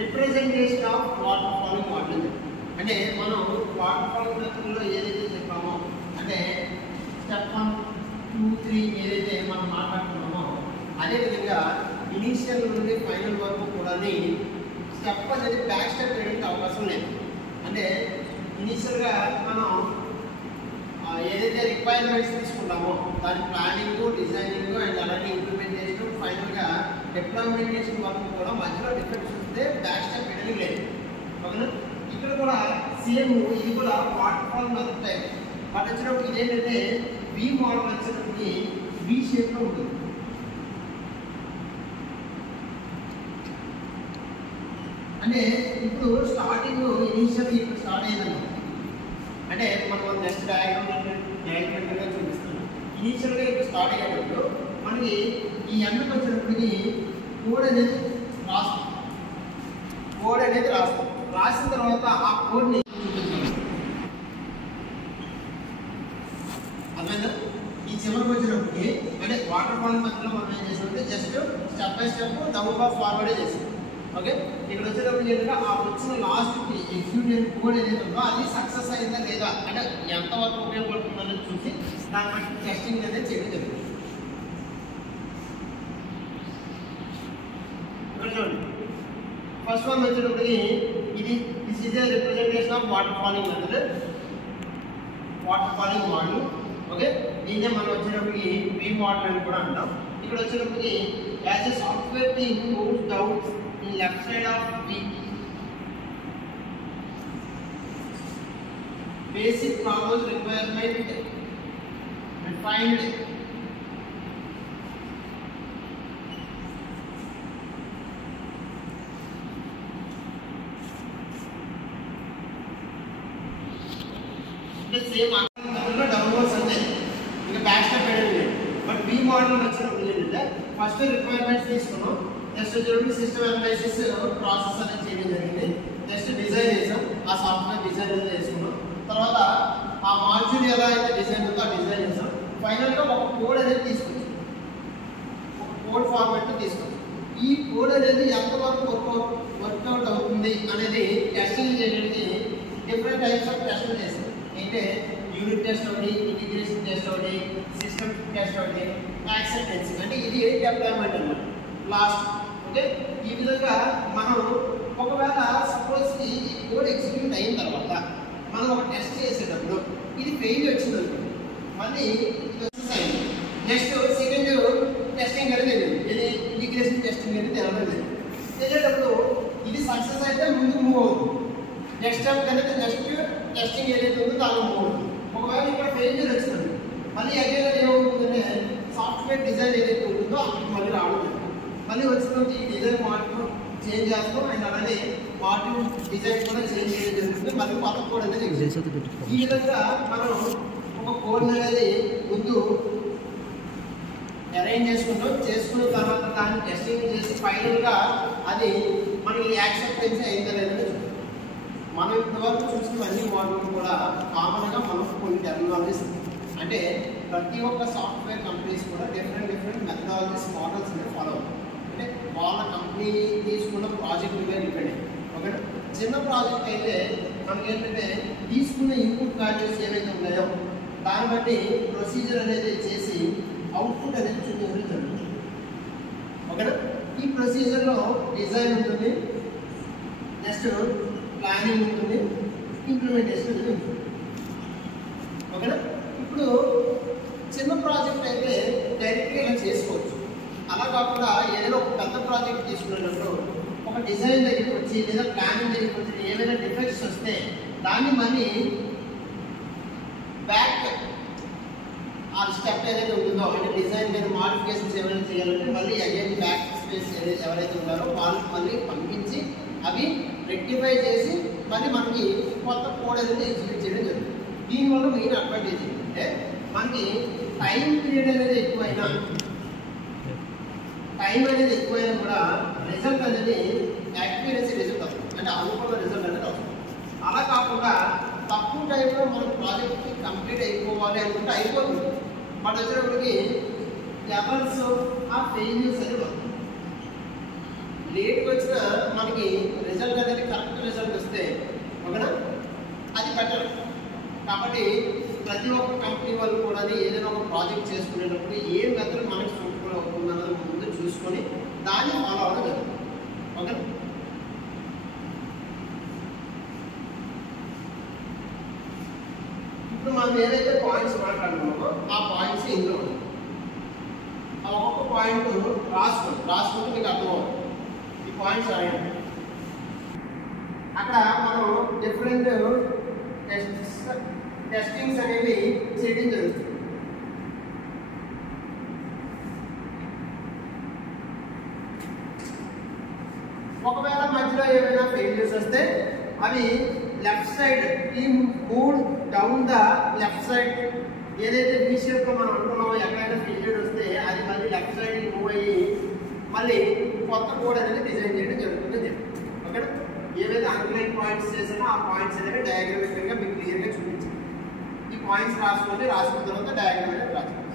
Representation of water falling model. అంటే మనం water falling మెథడ్లో ఏదైతే చెప్పామో, అంటే స్టెప్ 1, 2, 3 ఏదైతే మనం మాట్లాడుతున్నామో అదేవిధంగా ఇనీషియల్ నుండి ఫైనల్ వరకు కూడా స్టెప్ అనేది బ్యాక్ స్టెప్ వేయడానికి అవకాశం లేదు. అంటే ఇనీషియల్గా మనం ఏదైతే రిక్వైర్మెంట్స్ తీసుకుంటామో దాని ప్లానింగ్, డిజైనింగ్ అండ్ అలాగే ఇంప్లిమెంటేషన్, ఫైనల్గా డిప్లామెంటేషన్ వరకు కూడా మధ్యలో డిఫరెన్స్ వస్తే బ్యాక్ స్టెప్ వేయడానికి లేదు. ఓకేనా? ఇక్కడ కూడా సేమ్ ఇది కూడా water fall method type. But వచ్చినప్పుడు ఇదేంటంటే వి మోడల్ వచ్చినప్పటికి వి షేప్లో ఉంటుంది. అంటే ఇప్పుడు స్టార్టింగ్ ఇనిషియల్ ఇప్పుడు స్టార్ట్ అయ్యిందన్నమాట. అంటే మనం నెక్స్ట్ డయాగ్రామ్ చూపిస్తాం. ఇనిషియల్గా ఇప్పుడు స్టార్ట్ అయ్యేటప్పుడు మనకి ఈ ఎండకు వచ్చినప్పటికి కోడ్ అనేది రాస్తాం. రాసిన తర్వాత ఆ కోడ్ని చూపిస్తాం. అర్థమైందా? ఈ చివరికి వచ్చినప్పటికి అంటే వాటర్ ఫాల్ మధ్యలో మనం ఏం చేసామంటే just step by step down ఫార్వర్డే చేసాం. ఓకే, ఇక్కడ వచ్చేటప్పుడు ఏంటంటే ఆ వచ్చిన లాస్ట్కి ఎగ్జిక్యూట్ కోడ్ ఏదైతే ఉందో అది సక్సెస్ అయిందా లేదా అంటే ఎంతవరకు ఉపయోగపడుతుందని చూసి దాని బట్టి టెస్టింగ్ అనేది చేయడం జరుగుతుంది. ఇక్కడ చూడండి, ఫస్ట్ వన్ వచ్చేటప్పటికి this is a representation of water falling method, water falling model. Okay, దీన్నే మనం వచ్చేటప్పటికి వి మోడల్ అని కూడా అంటాం. ఇక్కడ వచ్చేటప్పటికి as a software team moves down in left side of V. Basic knowledge requirement defined. The same downwards ante inga back step pedalile but V model vachinappudu endante first requirements తీసుకున్నాం. Next వచ్చేటప్పుడు system analysis process అనేది చేయడం జరిగింది. Next design చేసాం, ఆ software design అనేది చేసుకున్నాం. తర్వాత ఆ మాడ్యూల్ ఎలా అయితే డిజైన్ ఉందో ఆ డిజైన్ చేసాం. ఫైనల్గా ఒక కోడ్ అనేది తీసుకొచ్చాం, ఒక కోడ్ ఫార్మాట్ తీసుకొచ్చాం. ఈ కోడ్ అనేది ఎంతవరకు వర్కౌట్ అవుతుంది అనేది టెస్టింగ్ చేయడానికి డిఫరెంట్ టైప్స్ ఆఫ్ టెస్టులు చేసాం. అంటే యూనిట్ టెస్ట్ ఒకటి, ఇంటిగ్రేషన్ టెస్ట్ ఒకటి, సిస్టమ్ టెస్ట్ ఒకటి, యాక్సెప్టెన్స్ అంటే ఇది డెవలప్మెంట్ అన్నమాట లాస్ట్. ఓకే, ఈ విధంగా మనం ఒకవేళ సపోజ్ ఈ కోడ్ ఎగ్జిక్యూట్ అయిన తర్వాత మనం ఒక టెస్ట్ చేసేటప్పుడు ఇది ఫెయిల్ వచ్చింది అనుకోండి, మళ్ళీ ఇది వచ్చేసాయి. నెక్స్ట్ సెకండ్ టెస్టింగ్ అనేది ఇది ఇంటిగ్రేషన్ టెస్టింగ్ అనేది తెలియటప్పుడు ఇది సక్సెస్ అయితే ముందుకు మూవ్ అవుతుంది. నెక్స్ట్ స్టెప్ కనుక నెక్స్ట్ టెస్టింగ్ ఏదైతే ఉందో దాని మూవ్ అవుతుంది. ఒకవేళ ఇక్కడ ఫెయిల్యూర్ వచ్చింది మళ్ళీ అగైన్ ఏమవుతుందంటే సాఫ్ట్వేర్ డిజైన్ ఏదైతే ఉంటుందో అక్కడికి మళ్ళీ రావడం. మళ్ళీ వచ్చిన ఈ డిజైన్ మాడ్యూల్ చేంజ్ చేస్తాం అండ్ అలానే మాడ్యూల్ డిజైన్ కూడా చేంజ్ చేయడం జరుగుతుంది. మళ్ళీ కొత్త కోడ్ అనేది ఈ విధంగా మనం ఒక కోడ్ అనేది ముందు అరేంజ్ చేసుకున్న తర్వాత దాన్ని టెస్టింగ్ చేసి ఫైనల్గా అది మనకి యాక్సెప్టెన్స్ అయిందా లేదని మనం ఇంతవరకు చూసిన అన్ని మాడ్యూల్ కూడా కామన్గా మనం కొన్ని టెక్నాలజీస్ అంటే ప్రతి ఒక్క సాఫ్ట్వేర్ కంపెనీస్ కూడా డిఫరెంట్ మెథడాలజీస్ మోడల్స్ అనేవి ఫాలో అవుతాయి. అంటే వాళ్ళ కంపెనీ తీసుకున్న ప్రాజెక్ట్ మీద డిపెండ్. ఓకే, చిన్న ప్రాజెక్ట్ అయితే మనకి ఏంటంటే తీసుకున్న ఇన్పుట్ వాల్యూస్ ఏవైతే ఉన్నాయో దాన్ని బట్టి ప్రొసీజర్ అనేది చేసి అవుట్పుట్ అనేది చూపించడం జరుగుతుంది. ఓకేనా, ఈ ప్రొసీజర్లో డిజైన్ ఉంటుంది, నెక్స్ట్ ప్లానింగ్ ఉంటుంది, ఇంప్లిమెంటేషన్ అనేది ఉంటుంది. ఓకేనా, ఇప్పుడు చిన్న ప్రాజెక్ట్ అయితే డైరెక్ట్గా ఇలా చేసుకోవచ్చు. అలా కాకుండా ఏదైనా ఒక పెద్ద ప్రాజెక్ట్ తీసుకునేటప్పుడు ఒక డిజైన్ దగ్గరికి వచ్చి లేదా ప్లానింగ్ దగ్గరికి వచ్చి ఏమైనా డిఫెక్ట్స్ వస్తే దాన్ని మళ్ళీ బ్యాక్ ఆ స్టెప్ ఏదైతే ఉంటుందో అంటే డిజైన్ మీద మాడిఫికేషన్స్ ఏమైనా చేయాలంటే మళ్ళీ అగైన్ బ్యాక్ స్పేస్ ఎవరైతే ఉన్నారో వాళ్ళకి మళ్ళీ పంపించి అవి రెక్టిఫై చేసి మళ్ళీ మనకి కొత్త కోడ్ అనేది ఎగ్జిక్యూట్ చేయడం జరుగుతుంది. దీనివల్ల మెయిన్ అడ్వాంటేజ్ ఏంటంటే మనకి టైం పీరియడ్ అనేది ఎక్కువైనా కూడా రిజల్ట్ అనేది యాక్యురసీ రిజల్ట్ వస్తుంది, అంటే అనుకున్న రిజల్ట్ అనేది వస్తుంది. అలా కాకుండా తక్కువ టైంలో మనం ప్రాజెక్ట్ కంప్లీట్ అయిపోవాలి అనుకుంటే అయిపోతుంది, బట్ వచ్చేటప్పటికి ఎర్రర్స్ ఆ ఫెయిల్యూర్స్ అనేవి వస్తుంది. లేట్గా వచ్చిన మనకి రిజల్ట్ అనేది కరెక్ట్ రిజల్ట్ వస్తే ఓకేనా అది బెటర్. కాబట్టి ప్రతి ఒక్క కంపెనీ వాళ్ళు కూడా ఏదైనా ఒక ప్రాజెక్ట్ చేసుకునేటప్పుడు ఏ మెథడ్ మనకి సూటబుల్ అవుతుంది అన్నది ముందు చూసుకొని దాన్ని ఫాలో అవ్వడం జరుగుతుంది. ఓకే, ఇప్పుడు మనం ఏదైతే పాయింట్స్ మాట్లాడుతున్నామో ఆ పాయింట్స్ ఇందులో ఉన్నాయి. ఆ ఒక్కొక్క పాయింట్ రాసుకుంటే మీకు అర్థమవుతుంది. ఈ పాయింట్స్ రాయండి. అక్కడ మనం డిఫరెంట్ టెస్టింగ్స్ అనేవి చేయడం జరుగుతుంది. ఒకవేళ మధ్యలో ఏమైనా ఫెయిల్యూర్స్ వస్తే అవి left side move down the left side ఏదైతే బీ షేప్ లో మనం అనుకున్నామో ఎక్కడైనా ఫెయిల్యూర్ వస్తే అది మళ్ళీ లెఫ్ట్ సైడ్ మూవ్ అయ్యి మళ్ళీ కొత్త కోడ్ అనేది డిజైన్ చేయడం జరుగుతుంది. ఓకే, ఏవైతే అండర్లైన్ పాయింట్స్ చేసామో ఆ పాయింట్స్ అనేవి డయాగ్రామెట్రిక్ గా మీకు క్లియర్ గా చూపించాలి. ఈ పాయింట్స్ రాసుకున్న తర్వాత డయాగ్రామ్ అనేది రాసుకోండి.